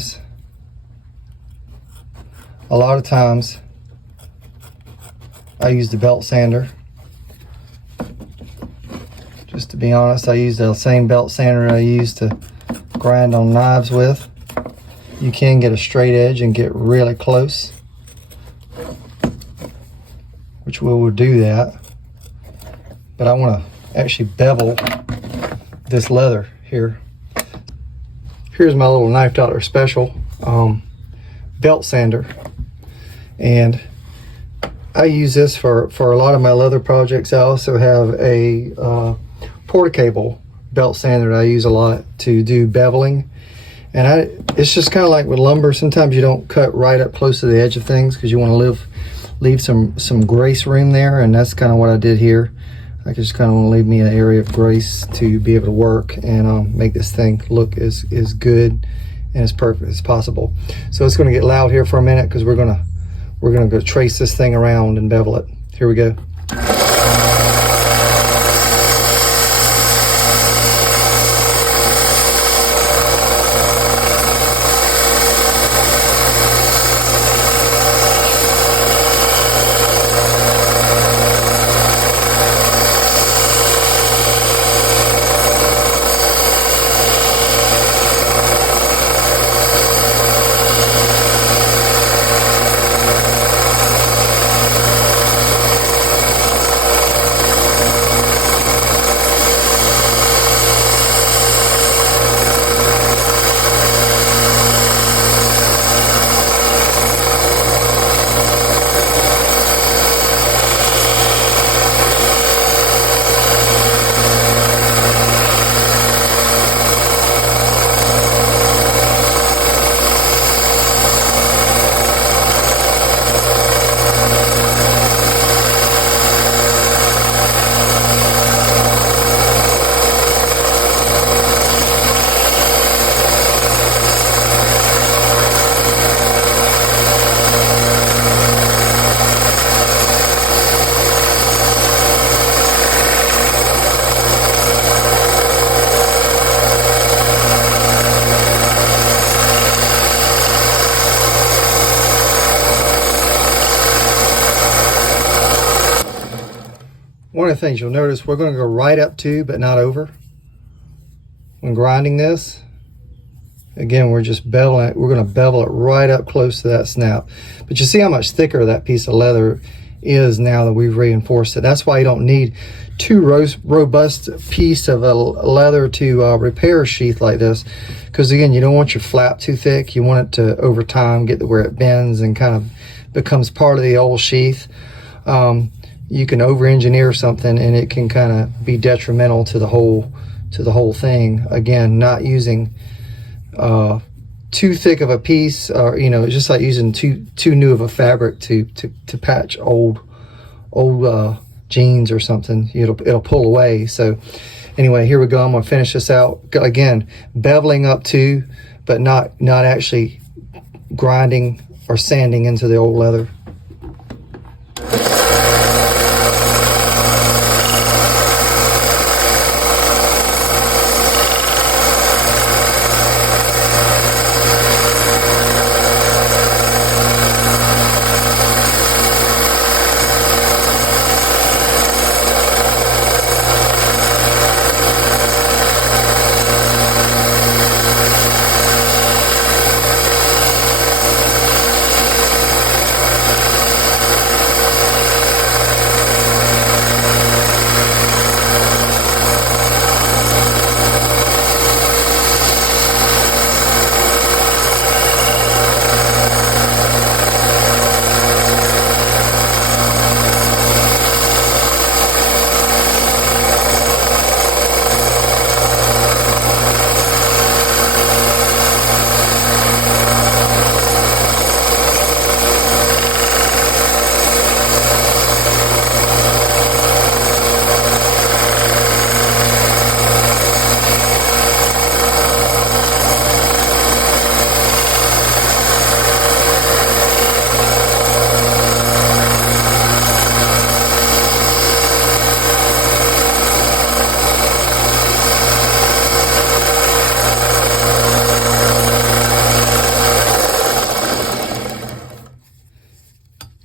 this, a lot of times I use the belt sander. Just to be honest, I use the same belt sander I use to grind on knives with. You can get a straight edge and get really close, which we will do that. But I want to actually bevel this leather here. Here's my little Knife Doctor special belt sander, and I use this for a lot of my leather projects. I also have a porta-cable belt sander that I use a lot to do beveling. And it's just kind of like with lumber. Sometimes you don't cut right up close to the edge of things because you want to leave some grace room there, and that's kind of what I did here. I just kind of want to leave me an area of grace to be able to work and make this thing look as good and as perfect as possible. So it's going to get loud here for a minute because we're gonna go trace this thing around and bevel it. Here we go. One of the things you'll notice, we're going to go right up to, but not over. When grinding this, again, we're just beveling it. We're going to bevel it right up close to that snap. But you see how much thicker that piece of leather is now that we've reinforced it. That's why you don't need too robust piece of a leather to repair a sheath like this. Because again, you don't want your flap too thick. You want it to, over time, get to where it bends and kind of becomes part of the old sheath. You can over-engineer something and it can kind of be detrimental to the whole thing. Again, not using too thick of a piece, or it's just like using too new of a fabric to patch old jeans or something. It'll pull away. So anyway, here we go. I'm gonna finish this out again, beveling up to, but not actually grinding or sanding into the old leather.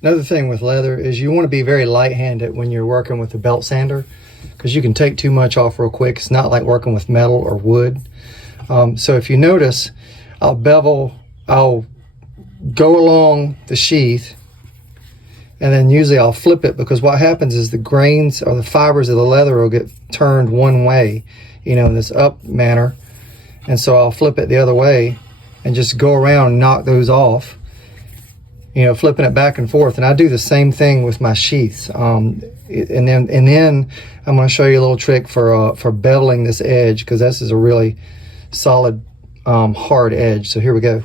Another thing with leather is you want to be very light-handed when you're working with a belt sander, because you can take too much off real quick. It's not like working with metal or wood. So if you notice, I'll go along the sheath, and then usually I'll flip it, because what happens is the grains or the fibers of the leather will get turned one way, you know, in this up manner. And so I'll flip it the other way and just go around and knock those off, you know, flipping it back and forth. And I do the same thing with my sheaths. And then I'm going to show you a little trick for beveling this edge, because this is a really solid, hard edge. So here we go.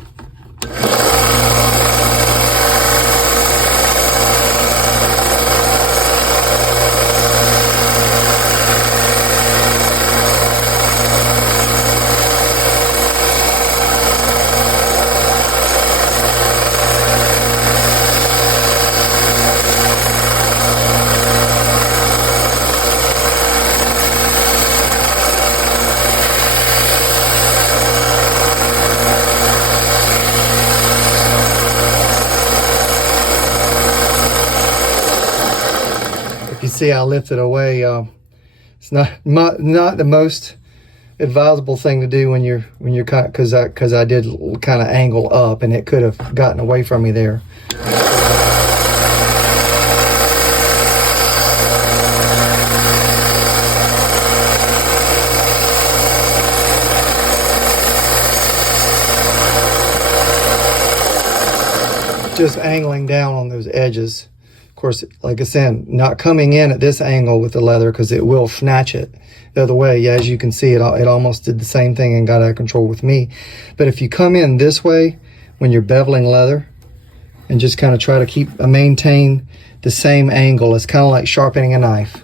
You see I lift it away. It's not the most advisable thing to do when you're because I did kind of angle up, and it could have gotten away from me there. Just angling down on those edges. Of course, like I said, not coming in at this angle with the leather, because it will snatch it the other way. Yeah, as you can see, it almost did the same thing and got out of control with me. But if you come in this way when you're beveling leather, and just kind of try to maintain the same angle, it's kind of like sharpening a knife.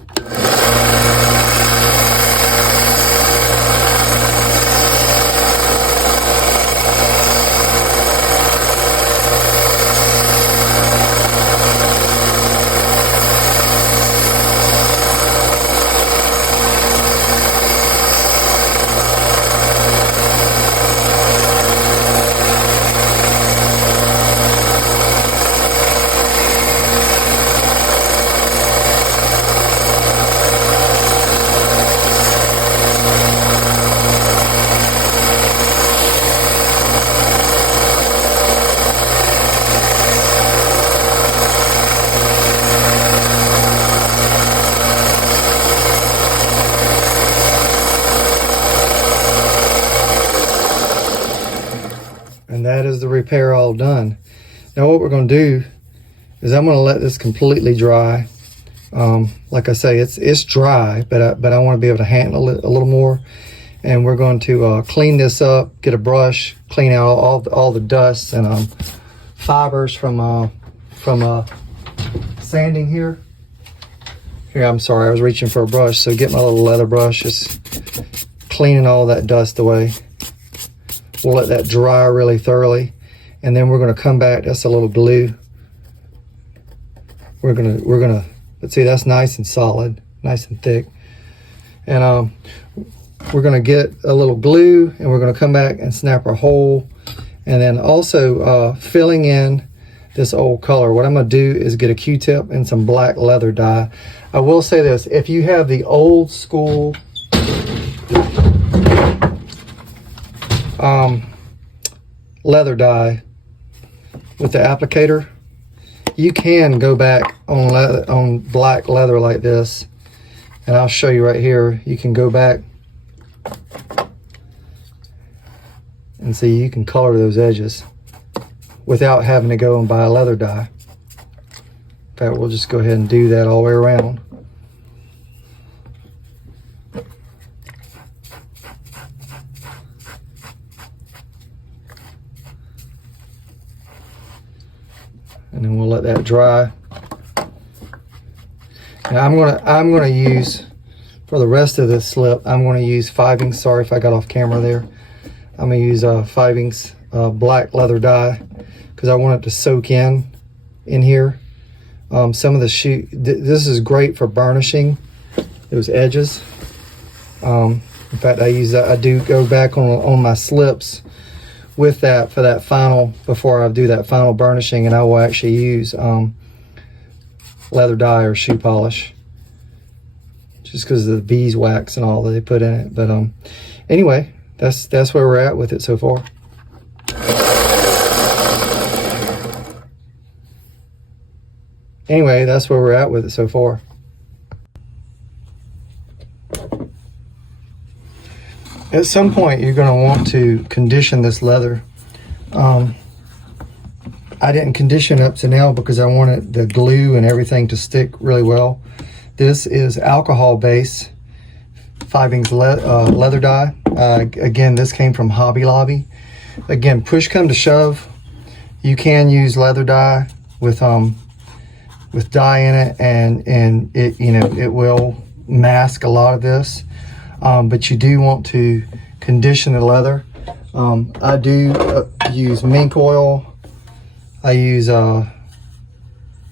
And that is the repair all done. Now what we're going to do is I'm going to let this completely dry. Like I say, it's dry, but I want to be able to handle it a little more. And we're going to clean this up, get a brush, clean out all the dust and fibers from sanding here. Here, I'm sorry, I was reaching for a brush, so get my little leather brush, just cleaning all that dust away. We'll let that dry really thoroughly, and then we're going to come back. That's a little glue. We're gonna. Let's see, that's nice and solid, nice and thick, and we're going to get a little glue, and we're going to come back and snap our hole, and then also filling in this old color. What I'm going to do is get a Q-tip and some black leather dye. I will say this: if you have the old school leather dye with the applicator, you can go back on black leather like this, and I'll show you right here. You can go back and see, you can color those edges without having to go and buy a leather dye. In fact, we'll just go ahead and do that all the way around. And then we'll let that dry. Now I'm gonna use, for the rest of this slip, I'm gonna use 5-inch. Sorry if I got off camera there. I'm gonna use 5-inch black leather dye, because I want it to soak in here. Some of the this is great for burnishing those edges. In fact, I do go back on my slips with that for that final, before I do that final burnishing, and I will actually use leather dye or shoe polish, just because of the beeswax and all that they put in it. But anyway, that's where we're at with it so far. Anyway, that's where we're at with it so far. At some point, you're going to want to condition this leather. I didn't condition up to now because I wanted the glue and everything to stick really well. This is alcohol-based Fibings leather dye. Again, this came from Hobby Lobby. Again, push come to shove, you can use leather dye with dye in it, and it, you know, it will mask a lot of this. But you do want to condition the leather. I do use mink oil. I use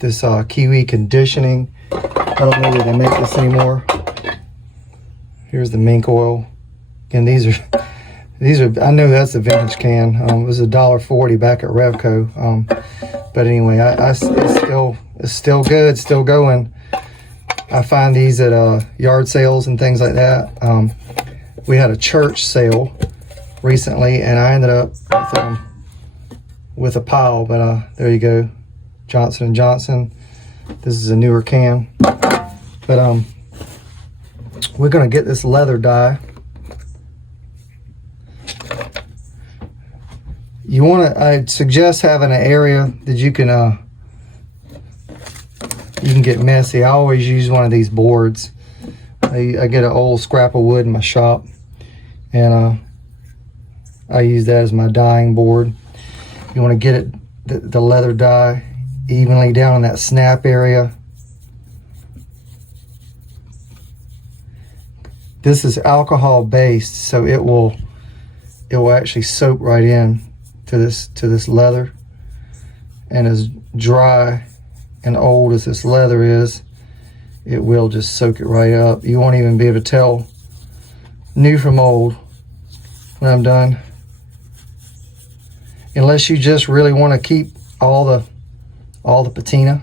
this kiwi conditioning. I don't know that they make this anymore. Here's the mink oil. Again, these are. I know that's a vintage can. It was $1.40 back at Revco. But anyway, it's still good, still going. I find these at yard sales and things like that. We had a church sale recently, and I ended up with a pile. But there you go, Johnson & Johnson. This is a newer can. But we're gonna get this leather dye. I'd suggest having an area that you can get messy. I always use one of these boards. I get an old scrap of wood in my shop, and I use that as my dyeing board. You want to get it, the leather dye, evenly down in that snap area. This is alcohol based, so it will actually soak right in to this leather. And as dry and old as this leather is, it will just soak it right up. You won't even be able to tell new from old when I'm done, unless you just really want to keep all the patina,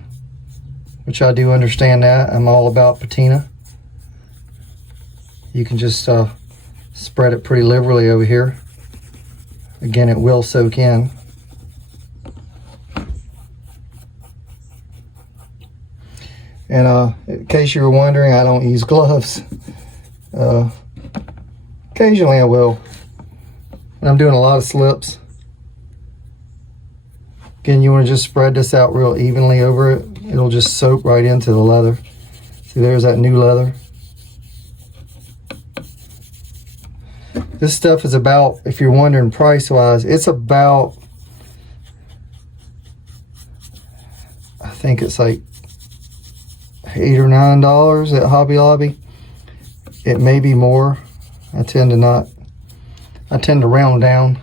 which I do understand that. I'm all about patina. You can just spread it pretty liberally over here. Again, it will soak in. And in case you were wondering, I don't use gloves. Occasionally I will, when I'm doing a lot of slips. Again, you want to just spread this out real evenly over it. It'll just soak right into the leather. See, there's that new leather. This stuff is about, if you're wondering price-wise, it's about, I think it's like $8 or $9 at Hobby Lobby. It may be more. I tend to round down.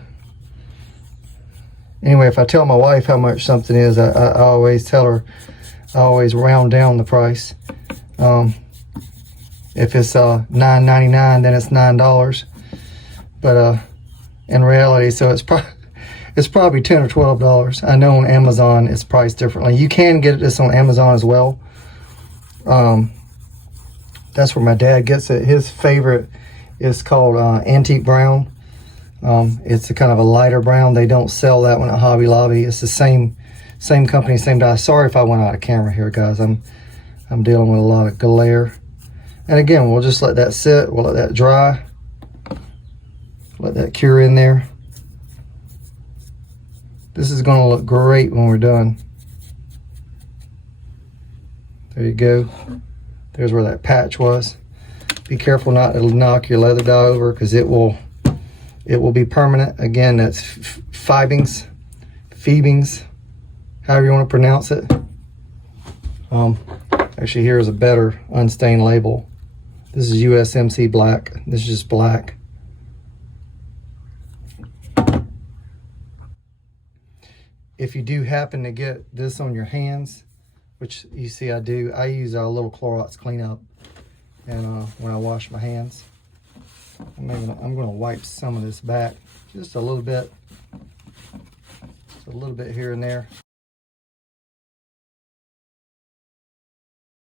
Anyway, if I tell my wife how much something is, I always tell her, I always round down the price. If it's $9.99, then it's $9. But in reality, so it's probably $10 or $12. I know on Amazon it's priced differently. You can get this on Amazon as well. That's where my dad gets it. His favorite is called Antique Brown. It's a kind of a lighter brown. They don't sell that one at Hobby Lobby. It's the same company, same dye. Sorry if I went out of camera here, guys. I'm dealing with a lot of glare. And again, we'll just let that sit. We'll let that dry. Let that cure in there. This is going to look great when we're done. There you go. There's where that patch was. Be careful not to knock your leather dye over, because it will be permanent. Again, that's Fibings, however you want to pronounce it. Actually, here's a better unstained label. This is USMC black. This is just black. If you do happen to get this on your hands, which you see I do, I use a little Clorox cleanup, and when I wash my hands, I'm going to wipe some of this back, just a little bit here and there.